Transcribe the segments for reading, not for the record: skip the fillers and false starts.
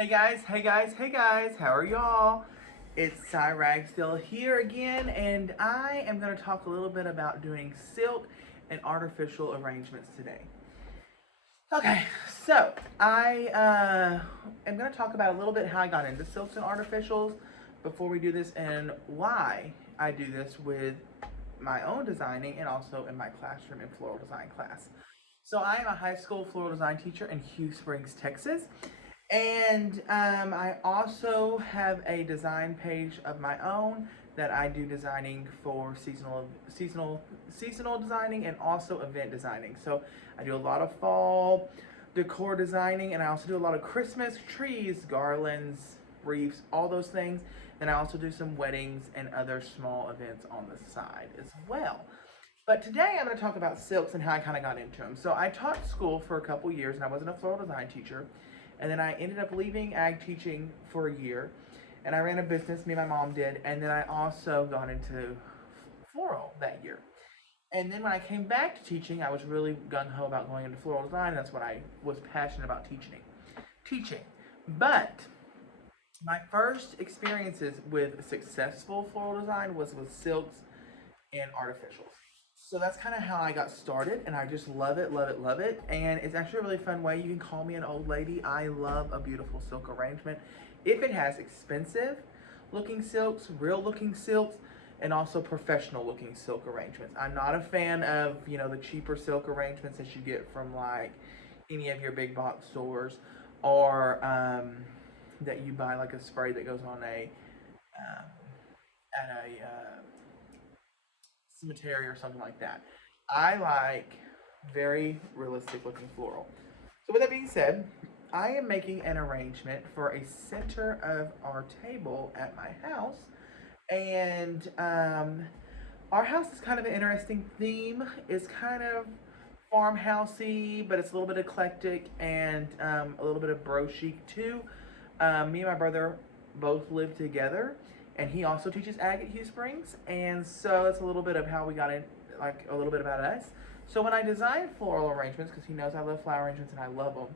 Hey guys, how are y'all? It's Cy Ragsdale here again, and I am going to talk a little bit about doing silk and artificial arrangements today. Okay, so I am going to talk about a little bit how I got into silks and artificials before we do this, and why I do this with my own designing and also in my classroom in floral design class. So I am a high school floral design teacher in Hugh Springs, Texas. And I also have a design page of my own that I do designing for seasonal designing and also event designing. So I do a lot of fall decor designing, and I also do a lot of Christmas trees, garlands, wreaths, all those things. And I also do some weddings and other small events on the side as well. But today I'm going to talk about silks and how I kind of got into them. So I taught school for a couple years, and I wasn't a floral design teacher. And then I ended up leaving ag teaching for a year, and I ran a business, me and my mom did, and then I also got into floral that year. And then when I came back to teaching, I was really gung-ho about going into floral design. That's what I was passionate about teaching. But my first experiences with successful floral design was with silks and artificials. So that's kind of how I got started, and I just love it, love it, love it. And it's actually a really fun way. You can call me an old lady. I love a beautiful silk arrangement. If it has expensive looking silks, real looking silks, and also professional looking silk arrangements. I'm not a fan of, the cheaper silk arrangements that you get from like any of your big box stores, or that you buy like a spray that goes on at a cemetery or something like that. I like very realistic looking floral. So with that being said, I am making an arrangement for a center of our table at my house. And our house is kind of an interesting theme. It's kind of farmhousey, but it's a little bit eclectic and a little bit of bro chic too. Me and my brother both live together, and he also teaches ag at Hugh Springs, and so it's a little bit of how we got in, like a little bit about us. So when I design floral arrangements, because he knows I love flower arrangements and I love them,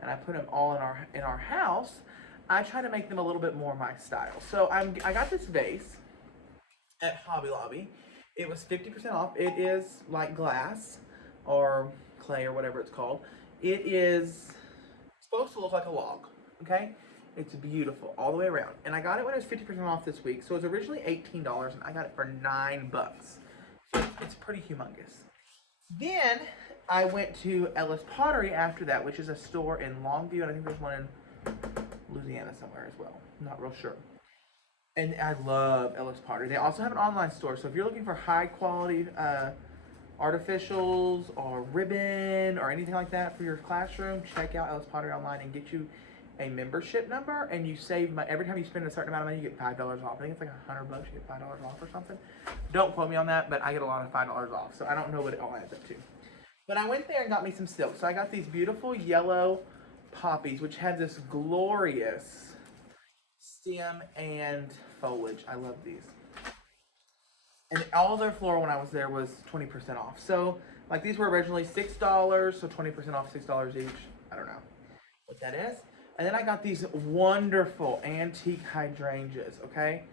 and I put them all in our house, I try to make them a little bit more my style. So I got this vase at Hobby Lobby. It was 50% off. It is like glass or clay or whatever it's called. It is supposed to look like a log, okay? It's beautiful all the way around. And I got it when it was 50% off this week. So it was originally $18 and I got it for $9. So it's pretty humongous. Then I went to Ellis Pottery after that, which is a store in Longview, and I think there's one in Louisiana somewhere as well. I'm not real sure. And I love Ellis Pottery. They also have an online store. So if you're looking for high quality artificials or ribbon or anything like that for your classroom, check out Ellis Pottery online and get you a membership number, and you save money. Every time you spend a certain amount of money, you get $5 off. I think it's like $100, you get $5 off or something. Don't quote me on that, but I get a lot of $5 off, so I don't know what it all adds up to. But I went there and got me some silk. So I got these beautiful yellow poppies, which have this glorious stem and foliage. I love these. And all their floral when I was there was 20% off. So like these were originally $6, so 20% off, $6 each. I don't know what that is. And then I got these wonderful antique hydrangeas, okay?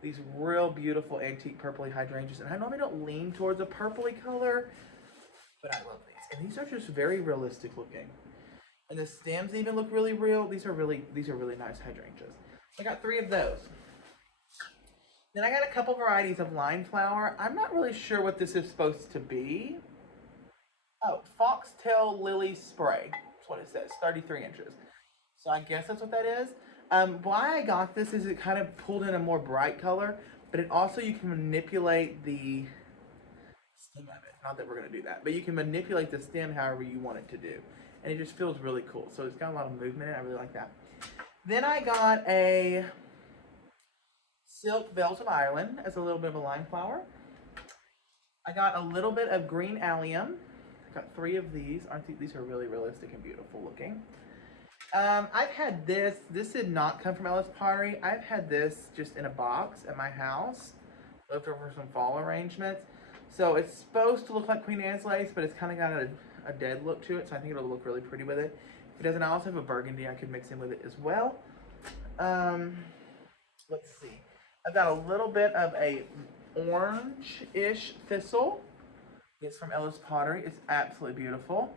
These real beautiful antique purpley hydrangeas. And I normally don't lean towards a purpley color, but I love these. And these are just very realistic looking. And the stems even look really real. These are really nice hydrangeas. I got 3 of those. Then I got a couple varieties of line flower. I'm not really sure what this is supposed to be. Oh, foxtail lily spray. That's what it says, 33 inches. So I guess that's what that is. Why I got this is it kind of pulled in a more bright color, but it also, you can manipulate the stem of it. Not that we're going to do that, but you can manipulate the stem however you want it to do. And it just feels really cool. So it's got a lot of movement in it. I really like that. Then I got a silk bells of Ireland as a little bit of a line flower. I got a little bit of green allium. I got 3 of these. These are really realistic and beautiful looking. I've had this did not come from Ellis Pottery. I've had this just in a box at my house, left over some fall arrangements. So it's supposed to look like Queen Anne's lace, but it's kind of got a dead look to it, so I think it'll look really pretty with it. it doesn't. I also have a burgundy I could mix in with it as well. Let's see. I've got a little bit of a orange-ish thistle. It's from Ellis Pottery. It's absolutely beautiful.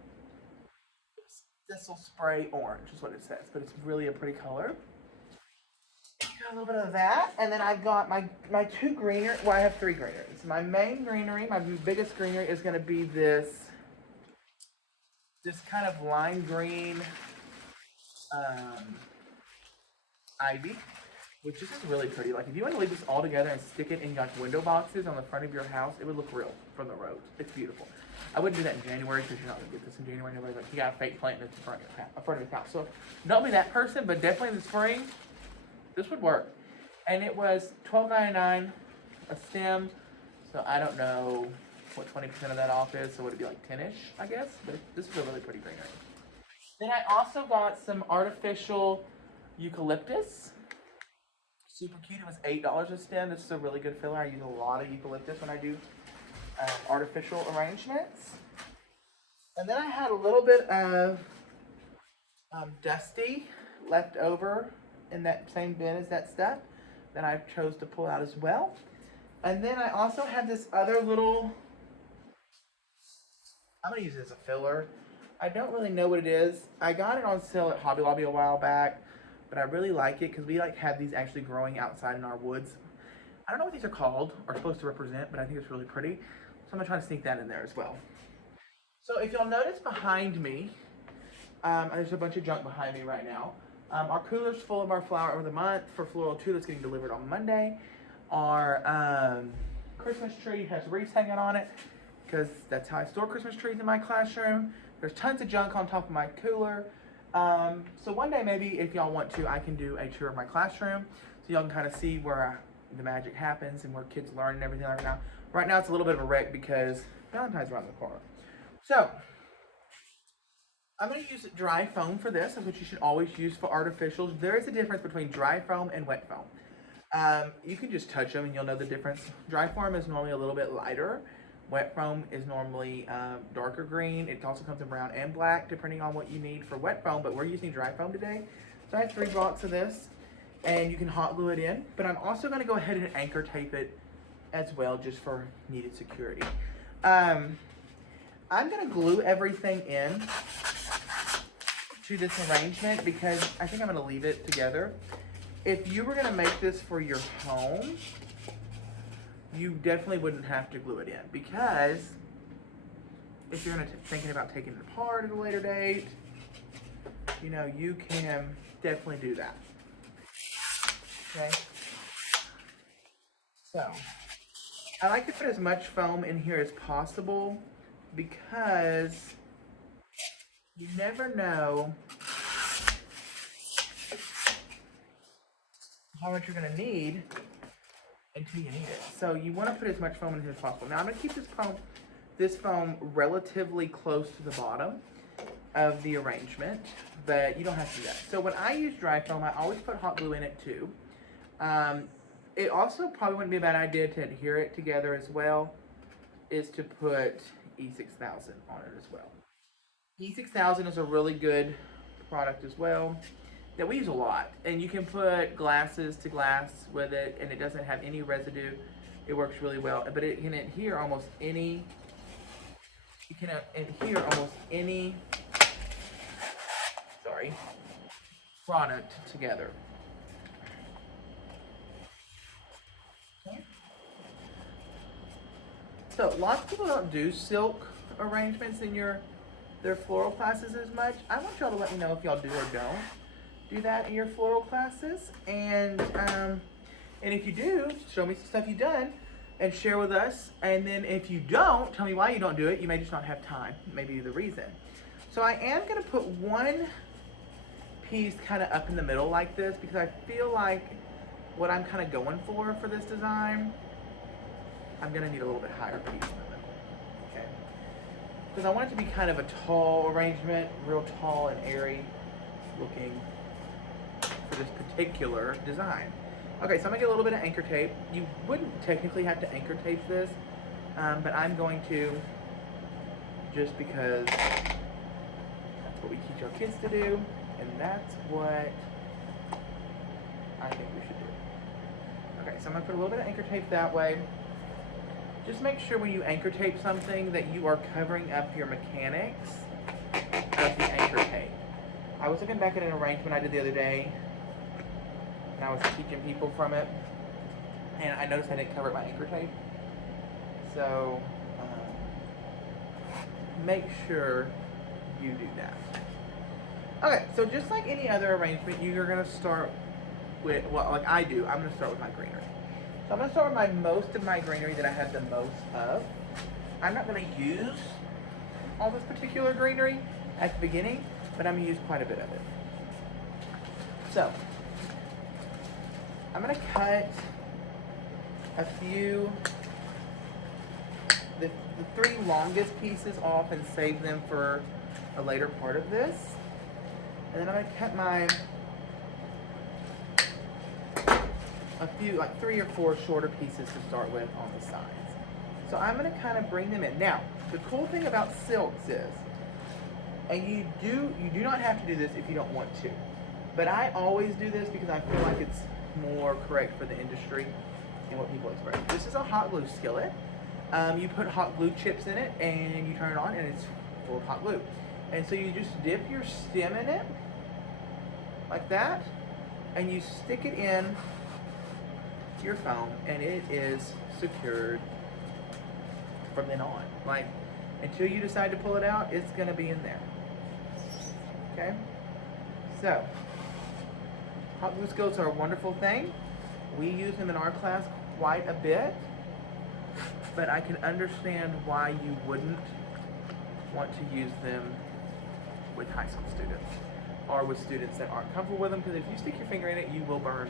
Thistle spray orange is what it says, but it's really a pretty color. Got a little bit of that, and then I've got my two greenery. Well, I have three greeneries. My main greenery, my biggest greenery, is going to be this kind of lime green ivy, which is just really pretty. Like, if you want to leave this all together and stick it in like window boxes on the front of your house, it would look real from the road. It's beautiful. I wouldn't do that in January because you're not going to get this in January. Nobody's like, you got a fake plant in front of your house. So don't be that person, but definitely in the spring, this would work. And it was $12.99 a stem, so I don't know what 20% of that off is, so would it be like 10-ish, I guess? But this is a really pretty greenery. Then I also got some artificial eucalyptus. Super cute. It was $8 a stem. This is a really good filler. I use a lot of eucalyptus when I do artificial arrangements. And then I had a little bit of dusty left over in that same bin as that stuff that I chose to pull out as well. And then I also have this other little, I'm going to use it as a filler. I don't really know what it is. I got it on sale at Hobby Lobby a while back, but I really like it because we like have these actually growing outside in our woods. I don't know what these are called or supposed to represent, but I think it's really pretty. So I'm going to try to sneak that in there as well. So if you'll notice behind me, there's a bunch of junk behind me right now. Our cooler's full of our flower of the month for Floral 2 that's getting delivered on Monday. Our Christmas tree has wreaths hanging on it because that's how I store Christmas trees in my classroom. There's tons of junk on top of my cooler. So one day maybe if y'all want to, I can do a tour of my classroom so y'all can kind of see where the magic happens and where kids learn and everything like that. Right now it's a little bit of a wreck because Valentine's around the corner. So I'm going to use dry foam for this. That's what you should always use for artificials. There is a difference between dry foam and wet foam. You can just touch them and you'll know the difference. Dry foam is normally a little bit lighter. Wet foam is normally darker green. It also comes in brown and black depending on what you need for wet foam, but we're using dry foam today. So I have 3 blocks of this and you can hot glue it in, but I'm also going to go ahead and anchor tape it as well just for needed security. I'm going to glue everything in to this arrangement because I think I'm going to leave it together. If you were going to make this for your home, you definitely wouldn't have to glue it in because if you're thinking about taking it apart at a later date, you know, you can definitely do that. Okay. So I like to put as much foam in here as possible because you never know how much you're going to need until you need it. So you want to put as much foam in here as possible. Now I'm going to keep this foam relatively close to the bottom of the arrangement, but you don't have to do that. So when I use dry foam, I always put hot glue in it too. It also probably wouldn't be a bad idea to adhere it together as well, is to put E6000 on it as well. E6000 is a really good product as well that we use a lot, and you can put glasses to glass with it and it doesn't have any residue. It works really well, but it can adhere almost any product together. Okay. So lots of people don't do silk arrangements in their floral classes as much. I want y'all to let me know if y'all do or don't do that in your floral classes, and if you do, show me some stuff you've done and share with us. And then if you don't, tell me why you don't do it. You may just not have time, maybe the reason. So I am going to put one piece kind of up in the middle like this because I feel like what I'm kind of going for this design, I'm going to need a little bit higher piece in the middle. Okay, because I want it to be kind of a tall arrangement, real tall and airy looking for this particular design. Okay, so I'm gonna get a little bit of anchor tape. You wouldn't technically have to anchor tape this, but I'm going to just because that's what we teach our kids to do, and that's what I think we should do. Okay, so I'm gonna put a little bit of anchor tape that way. Just make sure when you anchor tape something that you are covering up your mechanics of the anchor tape. I was looking back at an arrangement I did the other day, and I was teaching people from it, and I noticed I didn't cover my anchor tape. So make sure you do that. Okay, so just like any other arrangement, you're gonna start with, well, like I do, I'm gonna start with my greenery. So I'm gonna start with most of my greenery that I have the most of. I'm not gonna use all this particular greenery at the beginning, but I'm gonna use quite a bit of it. So I'm gonna cut a few, the three longest pieces off and save them for a later part of this. And then I'm gonna cut a few, like 3 or 4 shorter pieces to start with on the sides. So I'm gonna kind of bring them in. Now, the cool thing about silks is, and you do not have to do this if you don't want to, but I always do this because I feel like it's more correct for the industry and what people expect. This is a hot glue skillet. You put hot glue chips in it and you turn it on and it's full of hot glue. And so you just dip your stem in it like that, and you stick it in your foam, and it is secured from then on. Like, until you decide to pull it out, it's gonna be in there. Okay? So, hot glue skillets are a wonderful thing. We use them in our class quite a bit, but I can understand why you wouldn't want to use them with high school students or with students that aren't comfortable with them, because if you stick your finger in it, you will burn,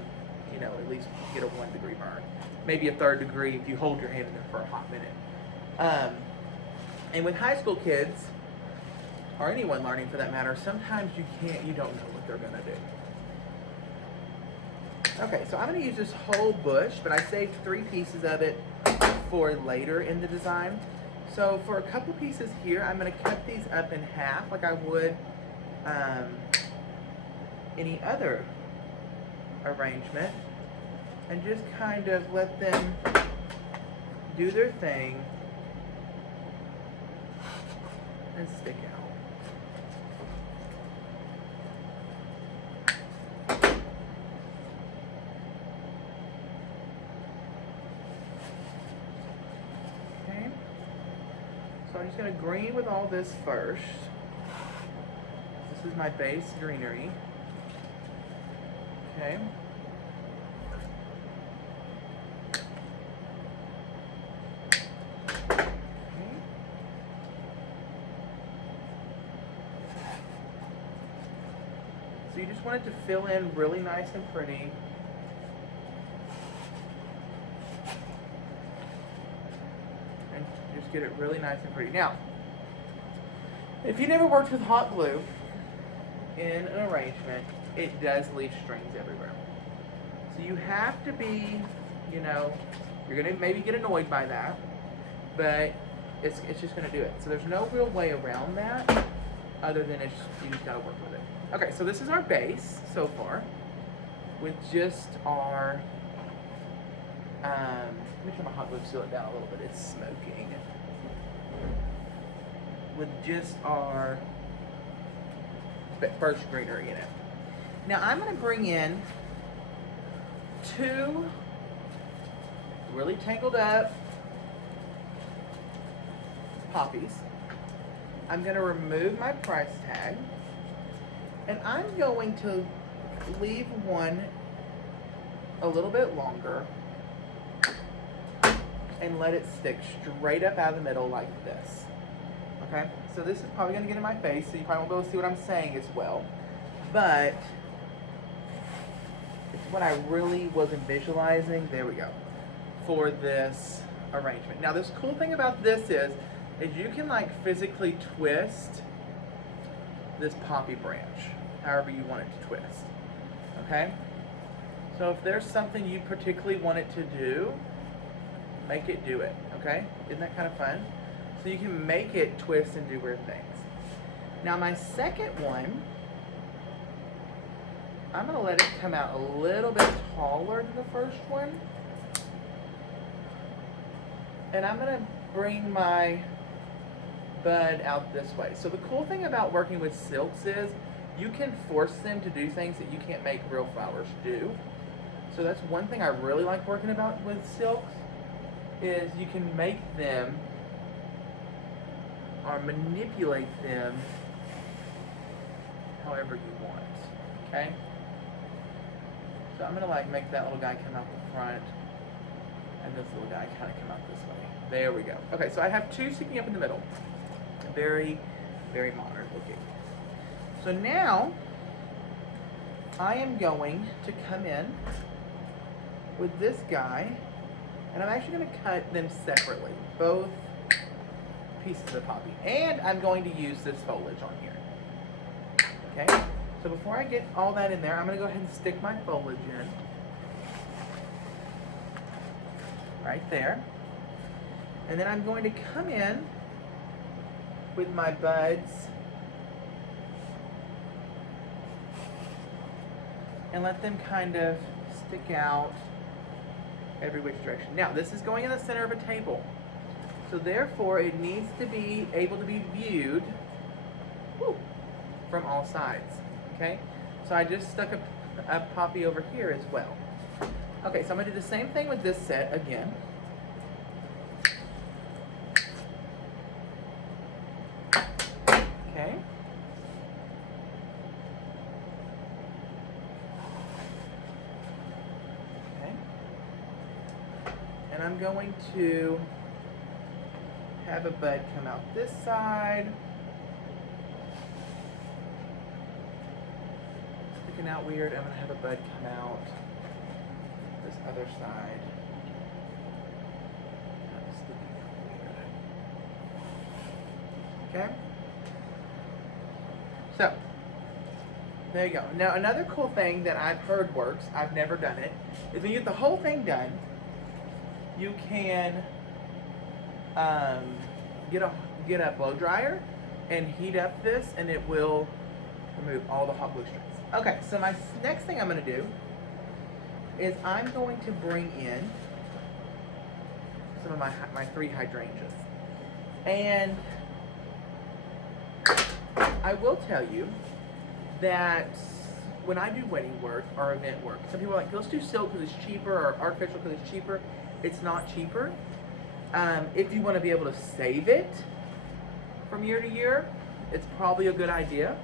you know, at least get a 1 degree burn, maybe a 3rd degree if you hold your hand in there for a hot minute. And with high school kids, or anyone learning for that matter, sometimes you don't know what they're gonna do. Okay, so I'm gonna use this whole bush, but I saved 3 pieces of it for later in the design. So for a couple pieces here, I'm gonna cut these up in half like I would any other arrangement, and just kind of let them do their thing and stick out. Okay, so I'm just going to green with all this first. This is my base greenery. Okay. So you just want it to fill in really nice and pretty. And just get it really nice and pretty. Now, if you never worked with hot glue in an arrangement, it does leave strings everywhere. So you have to be, you know, you're gonna maybe get annoyed by that, but it's just gonna do it. So there's no real way around that other than you just gotta work with it. Okay, so this is our base so far with just our, let me turn my hot glue seal it down a little bit, it's smoking. With just our first greenery in it. Now I'm gonna bring in 2 really tangled up poppies. I'm gonna remove my price tag, and I'm going to leave one a little bit longer and let it stick straight up out of the middle like this. Okay, so this is probably gonna get in my face, so you probably won't be able to see what I'm saying as well, but it's what I really wasn't visualizing, there we go, for this arrangement. Now this cool thing about this is you can like physically twist this poppy branch however you want it to twist. Okay, so if there's something you particularly want it to do, make it do it. Okay, isn't that kind of fun? So you can make it twist and do weird things. Now my second one, I'm gonna let it come out a little bit taller than the first one. And I'm gonna bring my bud out this way. So the cool thing about working with silks is you can force them to do things that you can't make real flowers do. So that's one thing I really like working about with silks, is you can make them or manipulate them however you want, okay? So I'm gonna like make that little guy come out the front and this little guy kind of come out this way. There we go. Okay, so I have two sticking up in the middle. Very, very modern looking. So now I am going to come in with this guy, and I'm actually going to cut them separately, both pieces of poppy. And I'm going to use this foliage on here. Okay, so before I get all that in there, I'm going to go ahead and stick my foliage in. Right there. And then I'm going to come in with my buds and let them kind of stick out every which direction. Now, this is going in the center of a table, so therefore it needs to be able to be viewed from all sides, okay? So I just stuck a poppy over here as well. Okay, so I'm gonna do the same thing with this set again. Okay. And I'm going to have a bud come out this side. Sticking out weird. I'm going to have a bud come out this other side. Sticking out weird. Okay? So, there you go. Now, another cool thing that I've heard works, I've never done it, is when you get the whole thing done, you can get a blow dryer and heat up this, and it will remove all the hot glue strings. Okay, so my next thing I'm going to do is I'm going to bring in some of my 3 hydrangeas. And I will tell you that when I do wedding work or event work, some people are like, let's do silk because it's cheaper, or artificial because it's cheaper. It's not cheaper. If you want to be able to save it from year to year, it's probably a good idea.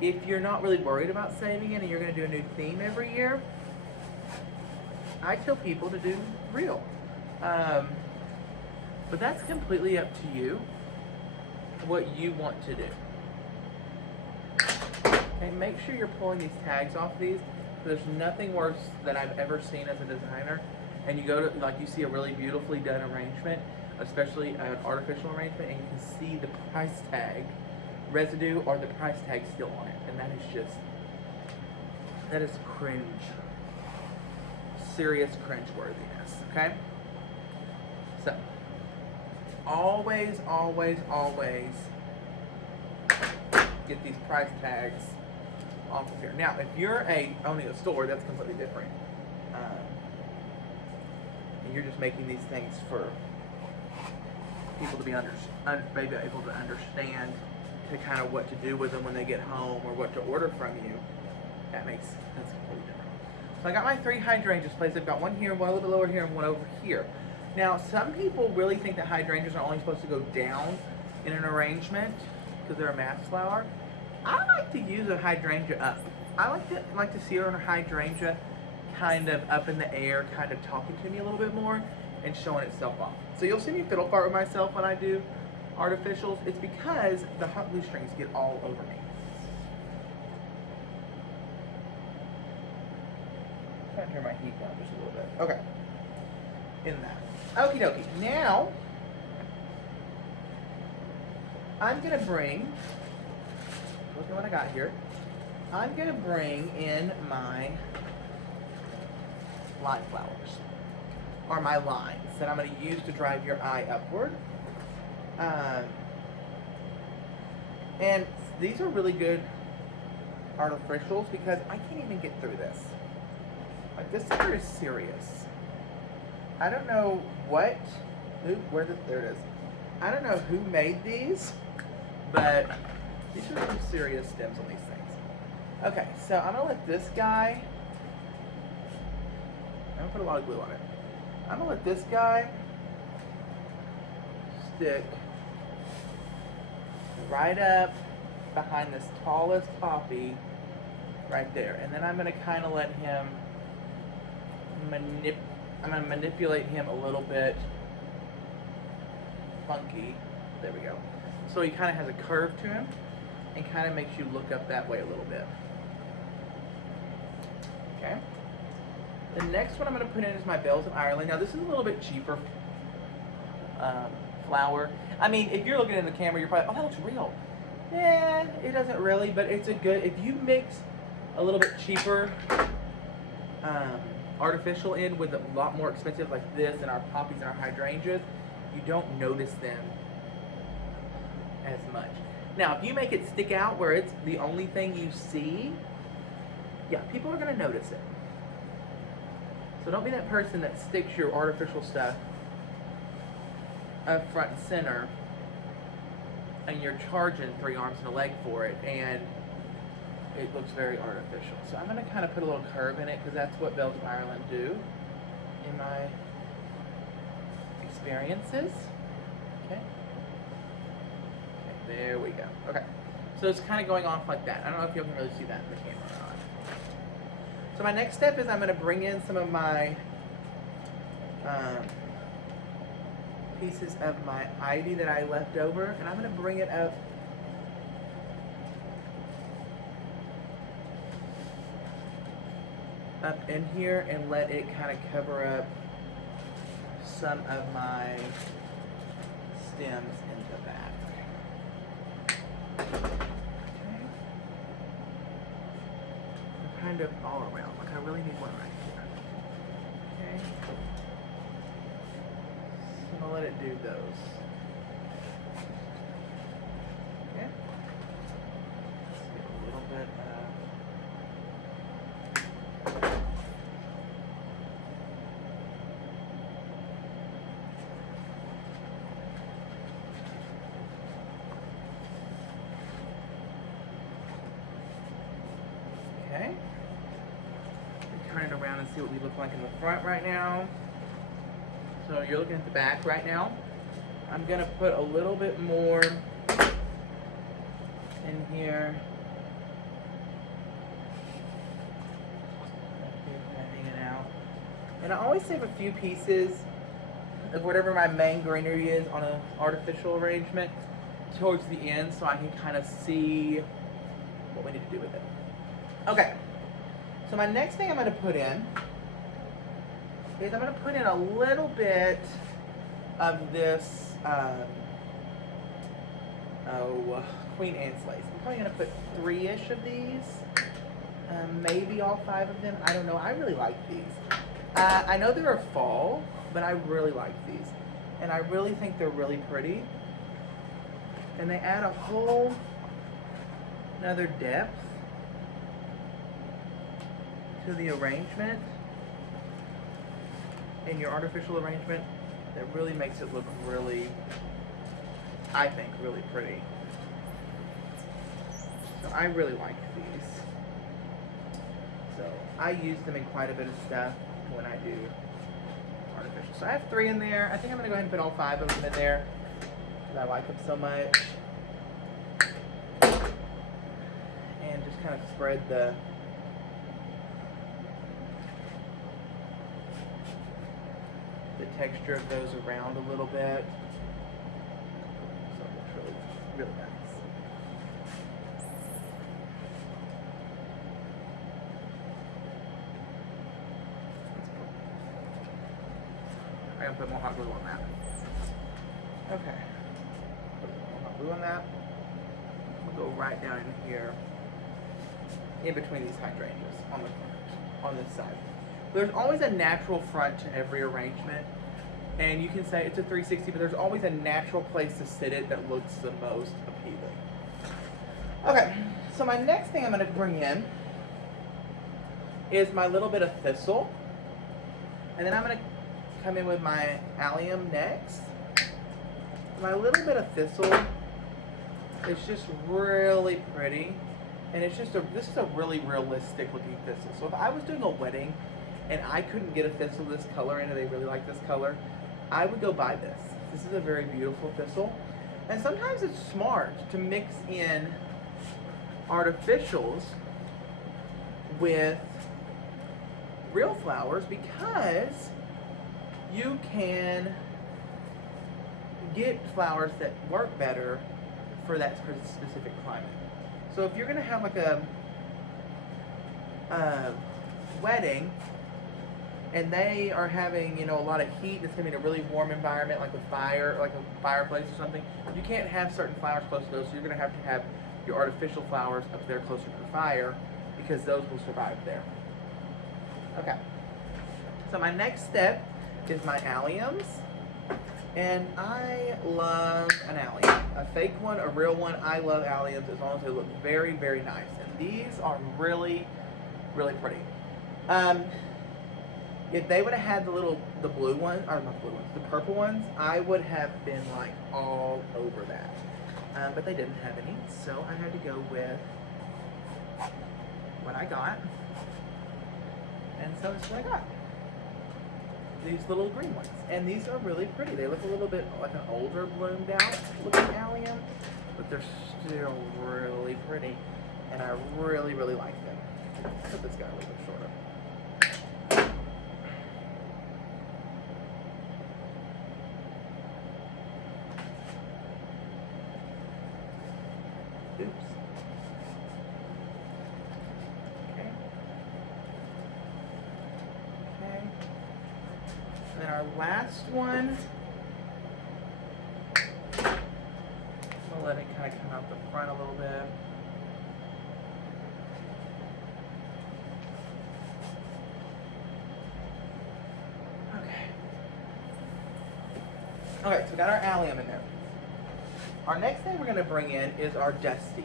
If you're not really worried about saving it and you're going to do a new theme every year, I tell people to do real. But that's completely up to you, what you want to do. Okay, make sure you're pulling these tags off these. There's nothing worse that I've ever seen as a designer, and you go to, like, you see a really beautifully done arrangement, especially an artificial arrangement, and you can see the price tag residue or the price tag still on it, and that is just, that is cringe. Serious cringe worthiness, okay? So, always, always, always get these price tags off of here. Now, if you're owning a store, that's completely different. And you're just making these things for people to be maybe able to understand to kind of what to do with them when they get home, or what to order from you. That's completely different. So I got my 3 hydrangeas placed. I've got one here, one a little bit lower here, and one over here. Now, some people really think that hydrangeas are only supposed to go down in an arrangement because they're a mass flower. I like to use a hydrangea up. I like to see her on a hydrangea kind of up in the air, kind of talking to me a little bit more and showing itself off. So you'll see me fiddle fart with myself when I do artificials. It's because the hot glue strings get all over me. I'm trying to turn my heat down just a little bit. Okay. In that. Okie dokie. Now, I'm going to bring, look at what I got here. I'm going to bring in my line flowers, or my lines that I'm going to use to drive your eye upward. Um, and these are really good artificials because I can't even get through this. Like, this sucker is serious. I don't know what, there it is. I don't know who made these, but these are some serious stems on these things. Okay, so I'm gonna let this guy, I'm gonna put a lot of glue on it. I'm gonna let this guy stick right up behind this tallest poppy right there. And then I'm gonna kind of let him I'm gonna manipulate him a little bit funky. There we go. So he kind of has a curve to him and kind of makes you look up that way a little bit. Okay. The next one I'm going to put in is my Bells of Ireland. Now this is a little bit cheaper flower. I mean, if you're looking in the camera, you're probably, oh, that looks real. Yeah, it doesn't really, but it's a good, if you mix a little bit cheaper artificial in with a lot more expensive like this and our poppies and our hydrangeas, you don't notice them as much. Now, if you make it stick out where it's the only thing you see, yeah, people are going to notice it. So don't be that person that sticks your artificial stuff up front and center and you're charging 3 arms and a leg for it and it looks very artificial. So I'm going to kind of put a little curve in it because that's what Bells of Ireland do in my experiences. Okay. There we go. Okay. So it's kind of going off like that. I don't know if you can really see that in the camera or not. So my next step is I'm going to bring in some of my pieces of my ivy that I left over, and I'm going to bring it up in here and let it kind of cover up some of my stems in the back. Okay. Kind of all around. Like, I really need one right here. Okay. So I'm gonna let it do those. Okay. Let's get a little bit of okay. Turn it around and see what we look like in the front right now. So you're looking at the back right now. I'm gonna put a little bit more in here. Hanging out. And I always save a few pieces of whatever my main greenery is on an artificial arrangement towards the end so I can kind of see what we need to do with it. Okay. So my next thing I'm going to put in is I'm going to put in a little bit of this Queen Anne's lace. I'm probably going to put 3-ish of these, maybe all 5 of them. I don't know. I really like these. I know they're fall, but I really like these. And I really think they're really pretty. And they add a whole another depth to the arrangement in your artificial arrangement that really makes it look really, I think, really pretty. So I really like these. So I use them in quite a bit of stuff when I do artificial. So I have 3 in there. I think I'm going to go ahead and put all 5 of them in there because I like them so much. And just kind of spread the texture of those around a little bit. So it looks really, really nice. I'm gonna put more hot glue on that. Okay. Put more hot glue on that. We'll go right down in here, in between these hydrangeas on this side. There's always a natural front to every arrangement. And you can say it's a 360, but there's always a natural place to sit it that looks the most appealing. Okay, so my next thing I'm going to bring in is my little bit of thistle. And then I'm going to come in with my allium next. My little bit of thistle is just really pretty. And it's just this is a really realistic looking thistle. So if I was doing a wedding and I couldn't get a thistle this color and they really like this color, I would go buy this. This is a very beautiful thistle. And sometimes it's smart to mix in artificials with real flowers because you can get flowers that work better for that specific climate. So if you're going to have like a wedding and they are having, you know, a lot of heat, it's going to be in a really warm environment like a fire, like a fireplace or something, you can't have certain flowers close to those, so you're going to have your artificial flowers up there closer to the fire because those will survive there. Okay, so my next step is my alliums, and I love an allium. A fake one, a real one, I love alliums as long as they look very, very nice. And these are really, really pretty. If they would have had the blue ones, or not the blue ones, the purple ones, I would have been like all over that. But they didn't have any, so I had to go with what I got. And so that's what I got. These little green ones. And these are really pretty. They look a little bit like an older bloomed out looking allium, but they're still really pretty. And I really, really like them. Put this guy a little bit shorter. Oops. Okay. Okay. And then our last one, we'll let it kind of come out the front a little bit. Okay. Okay, so we got our allium in there. Our next thing we're going to bring in is our Dusty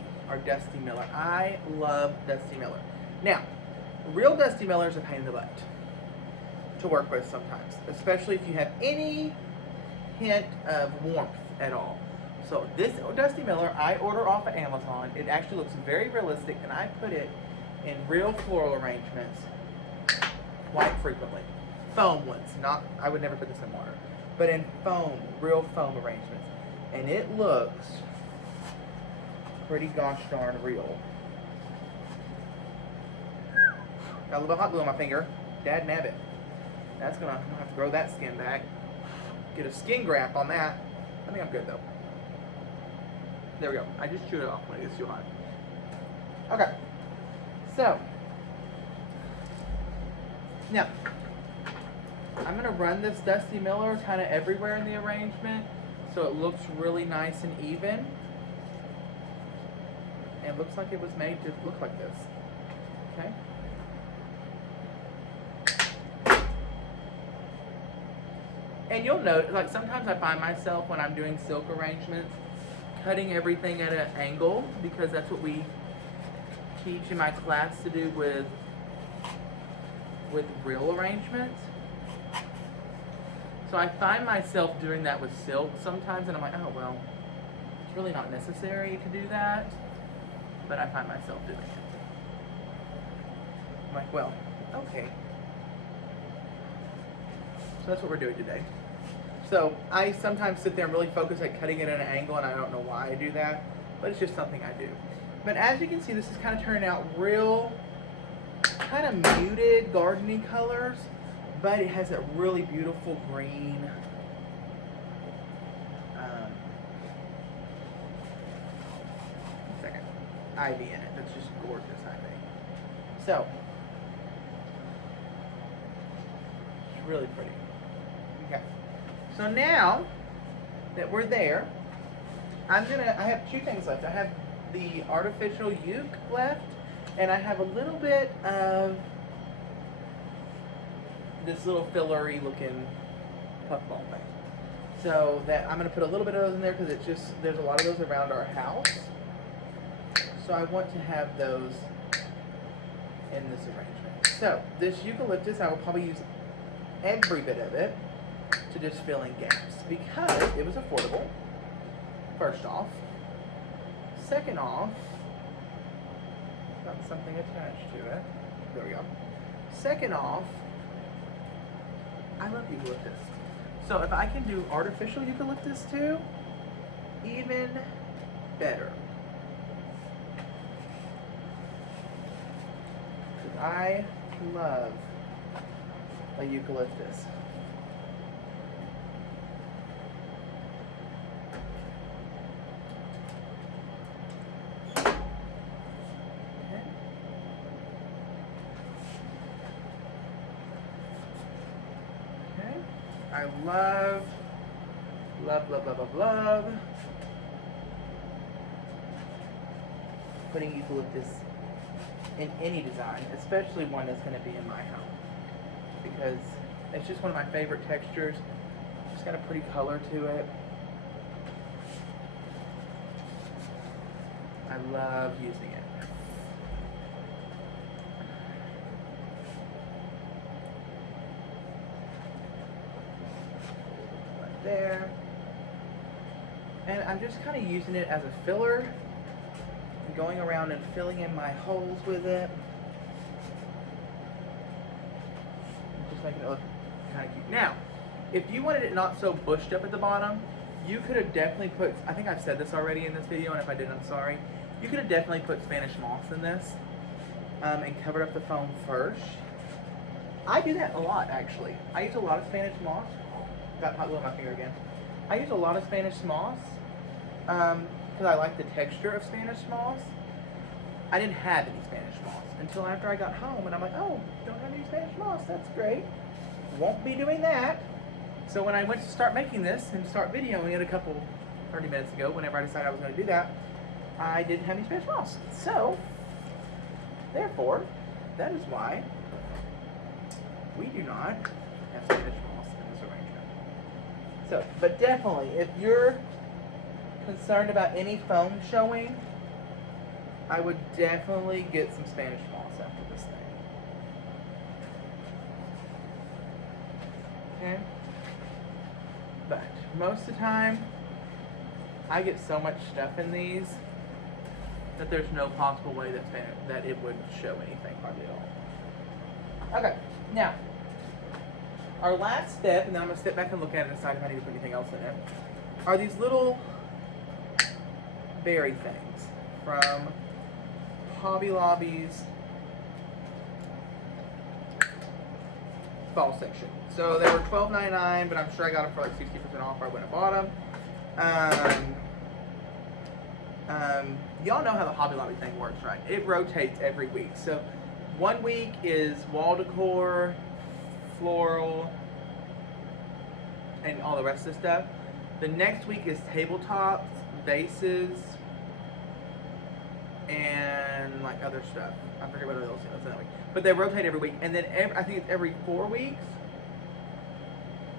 Miller. I love Dusty Miller. Now, real Dusty Miller is a pain in the butt to work with sometimes, especially if you have any hint of warmth at all. So this Dusty Miller I order off of Amazon. It actually looks very realistic, and I put it in real floral arrangements quite frequently. Foam ones, I would never put this in water, but in real foam arrangements. And it looks pretty gosh darn real. Got a little hot glue on my finger. Dad nabbit. I'm gonna have to grow that skin back. Get a skin graft on that. I think I'm good though. There we go. I just chewed it off when it gets too hot. Okay. So now I'm gonna run this Dusty Miller kind of everywhere in the arrangement, so it looks really nice and even. And it looks like it was made to look like this. Okay. And you'll note, like sometimes I find myself when I'm doing silk arrangements, cutting everything at an angle because that's what we teach in my class to do with real arrangements. So I find myself doing that with silk sometimes, and I'm like, oh well, it's really not necessary to do that, but I find myself doing it. I'm like, well, okay. So that's what we're doing today. So I sometimes sit there and really focus at cutting it at an angle, and I don't know why I do that, but it's just something I do. But as you can see, this is kind of turning out real, kind of muted gardening colors, but it has a really beautiful green ivy in it. That's just gorgeous, I think. So it's really pretty. Okay. So now that we're there, I have two things left. I have the artificial uke left, and I have a little bit of this little fillery looking puffball thing. So that I'm going to put a little bit of those in there because it's just, there's a lot of those around our house. So I want to have those in this arrangement. So this eucalyptus, I will probably use every bit of it to just fill in gaps because it was affordable, first off. Second off, got something attached to it. There we go. Second off, I love eucalyptus. So if I can do artificial eucalyptus too, even better. Because I love a eucalyptus. I love putting eucalyptus in any design, especially one that's going to be in my home, because it's just one of my favorite textures. It's got a pretty color to it. I love using it. There, and I'm just kind of using it as a filler and going around and filling in my holes with it, just making it look kind of cute. Now if you wanted it not so bushed up at the bottom, you could have definitely put, I think I've said this already in this video, and if I didn't, I'm sorry, you could have definitely put Spanish moss in this and covered up the foam first. I do that a lot, actually. I use a lot of Spanish moss. Got hot glue on my finger again. I use a lot of Spanish moss because I like the texture of Spanish moss. I didn't have any Spanish moss until after I got home, and I'm like, oh, don't have any Spanish moss. That's great. Won't be doing that. So when I went to start making this and start videoing it 30 minutes ago, whenever I decided I was going to do that, I didn't have any Spanish moss. So, therefore, that is why we do not have Spanish moss in this arrangement. So, but definitely, if you're concerned about any foam showing, I would definitely get some Spanish moss after this thing. Okay? But most of the time, I get so much stuff in these that there's no possible way that it would show anything hardly at all. Okay, now, our last step, and then I'm going to step back and look at it and decide if I need to put anything else in it, are these little berry things from Hobby Lobby's fall section. So they were $12.99, but I'm sure I got them for like 60% off or I wouldn't have bought them. Y'all know how the Hobby Lobby thing works, right? It rotates every week. So one week is wall decor, floral, and all the rest of the stuff. The next week is tabletops, vases, and like other stuff. I forget what else is that week. But they rotate every week. And then I think it's every 4 weeks.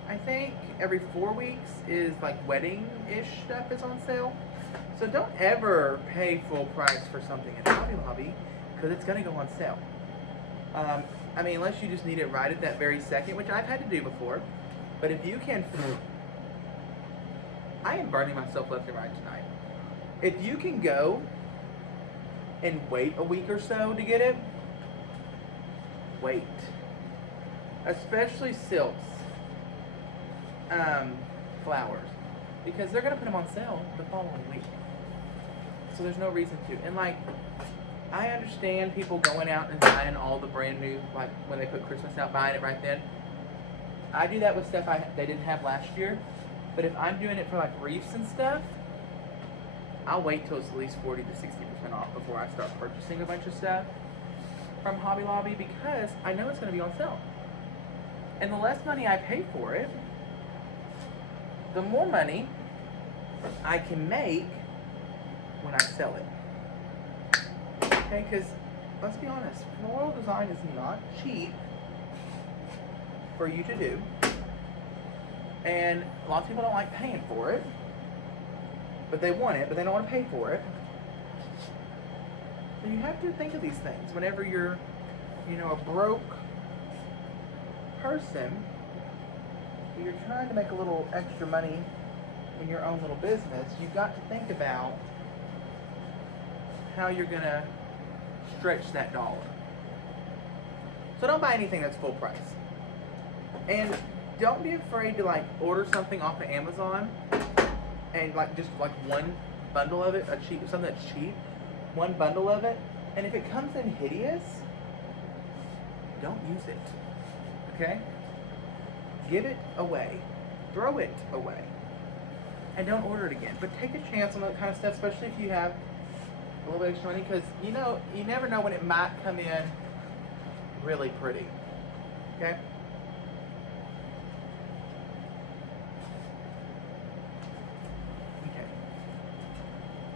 I think every 4 weeks is like wedding-ish stuff is on sale. So don't ever pay full price for something at Hobby Lobby because it's going to go on sale. I mean, unless you just need it right at that very second, which I've had to do before. But if you can... I am burning myself left and right tonight. If you can go and wait a week or so to get it, wait. Especially silks, flowers, because they're going to put them on sale the following week. So there's no reason to. And like, I understand people going out and buying all the brand new, like when they put Christmas out, buying it right then. I do that with stuff they didn't have last year. But if I'm doing it for like wreaths and stuff, I'll wait till it's at least 40 to 60% off before I start purchasing a bunch of stuff from Hobby Lobby because I know it's going to be on sale. And the less money I pay for it, the more money I can make when I sell it. Okay, because let's be honest, floral design is not cheap for you to do. And a lot of people don't like paying for it, but they want it, but they don't want to pay for it. So you have to think of these things whenever you're, you know, a broke person. You're trying to make a little extra money in your own little business. You've got to think about how you're gonna stretch that dollar. So don't buy anything that's full price. And don't be afraid to like order something off of Amazon and like just like one bundle of it, something that's cheap, one bundle of it, and if it comes in hideous, don't use it. Okay? Give it away. Throw it away. And don't order it again. But take a chance on that kind of stuff, especially if you have a little bit extra money, because you know, you never know when it might come in really pretty. Okay? Okay.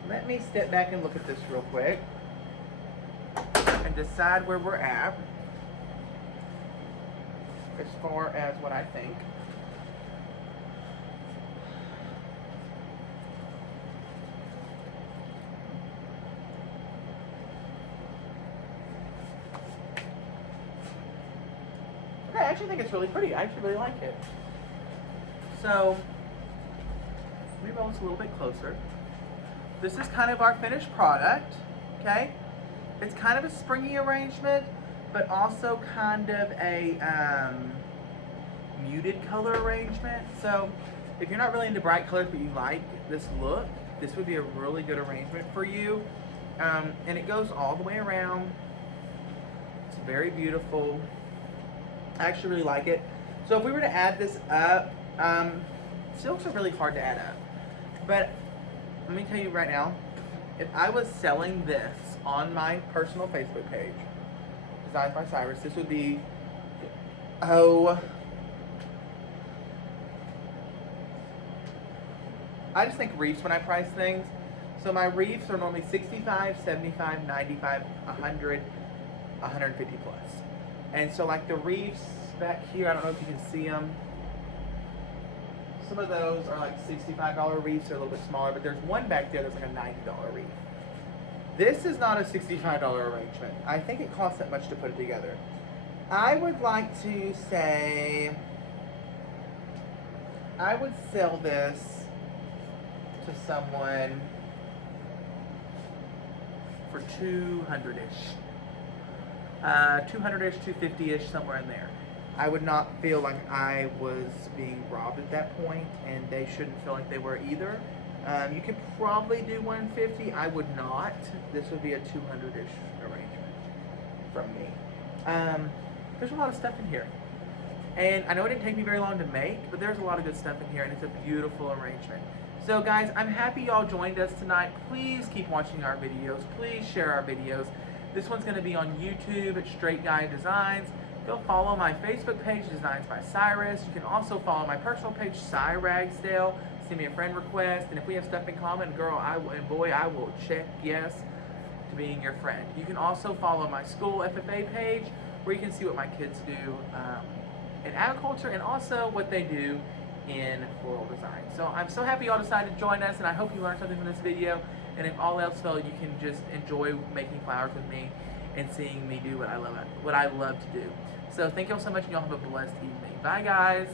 Let me step back and look at this real quick and decide where we're at as far as what I think. Okay, I actually think it's really pretty. I actually really like it. So, let me roll this a little bit closer. This is kind of our finished product, okay? It's kind of a springy arrangement, but also kind of a muted color arrangement. So if you're not really into bright colors but you like this look, this would be a really good arrangement for you. And it goes all the way around. It's very beautiful. I actually really like it. So if we were to add this up, silks are really hard to add up. But let me tell you right now, if I was selling this on my personal Facebook page, Designs by Cyrus, this would be, I just think reefs when I price things. So my reefs are normally 65, 75, 95, 100, 150 plus. And so like the reefs back here, I don't know if you can see them. Some of those are like $65 reefs, they're a little bit smaller, but there's one back there that's like a $90 reef. This is not a $65 arrangement. I think it costs that much to put it together. I would like to say, I would sell this to someone for 200-ish. 200-ish, 250-ish, somewhere in there. I would not feel like I was being robbed at that point, and they shouldn't feel like they were either. You could probably do 150. I would not. This would be a 200-ish arrangement from me. There's a lot of stuff in here. And I know it didn't take me very long to make, but there's a lot of good stuff in here, and it's a beautiful arrangement. So guys, I'm happy y'all joined us tonight. Please keep watching our videos. Please share our videos. This one's going to be on YouTube at Straight Guy Designs. Go follow my Facebook page, Designs by Cyrus. You can also follow my personal page, Cy Ragsdale. Send me a friend request, and if we have stuff in common, girl and boy, I will check yes to being your friend. You can also follow my school FFA page, where you can see what my kids do in agriculture and also what they do in floral design. So I'm so happy y'all decided to join us, and I hope you learned something from this video. And if all else failed, you can just enjoy making flowers with me and seeing me do what I love to do. So thank y'all so much, and y'all have a blessed evening. Bye, guys.